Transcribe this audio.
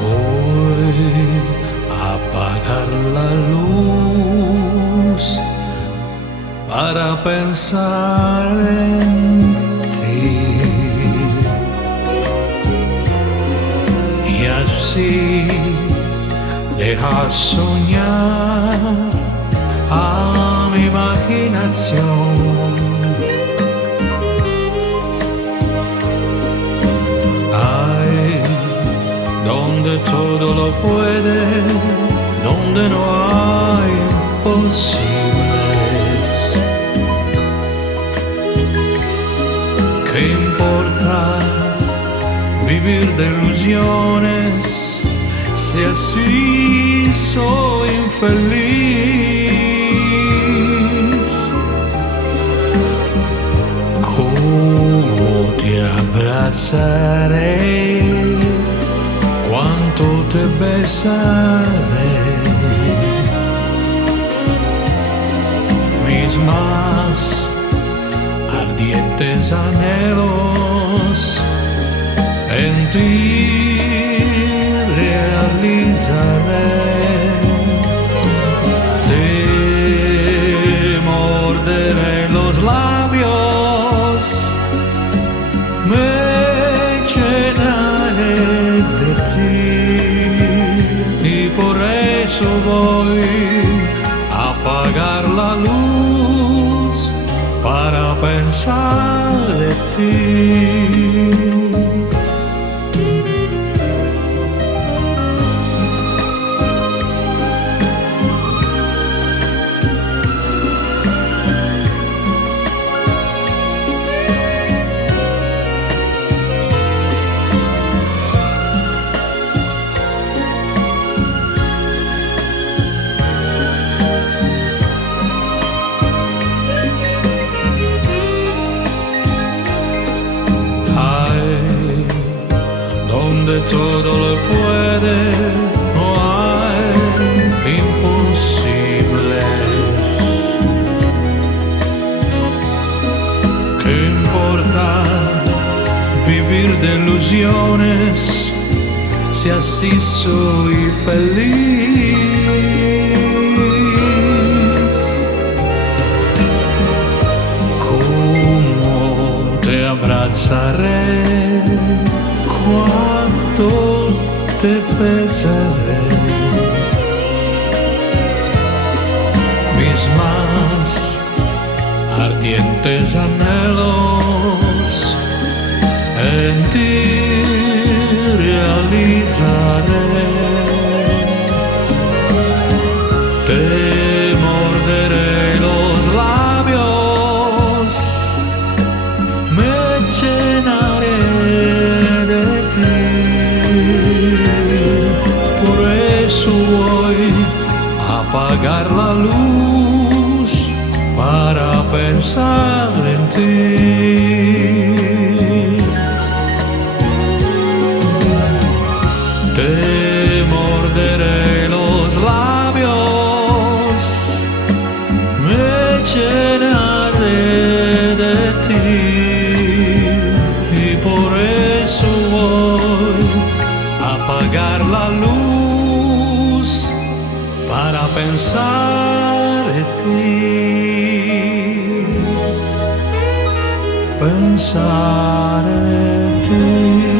Voy a apagar la luz para pensar en ti y así dejar soñar a mi imaginación. Ay, donde todo lo puede, donde no hay imposibles. ¿Qué importa vivir de ilusiones si así soy infeliz? ¿Cómo te abrazaré? ¿Cuánto te besaré? Mis más ardientes anhelos en ti realizaré. Te morderé los labios, me llenaré de ti y por eso voy a apagar la luz para pensar en ti. Donde todo lo puede, no hay imposibles. ¿Qué importa vivir de ilusiones si así soy feliz? ¿Cómo te abrazaré? ¿Cuánto te besaré? Mis más ardientes anhelos en ti realizaré. Te morderé los labios, me llenaré de ti. Por eso voy a apagar la luz para pensar en ti. Te morderé los labios, me llenaré de ti y por eso voy a apagar la luz para pensar en ti. Pensar en ti.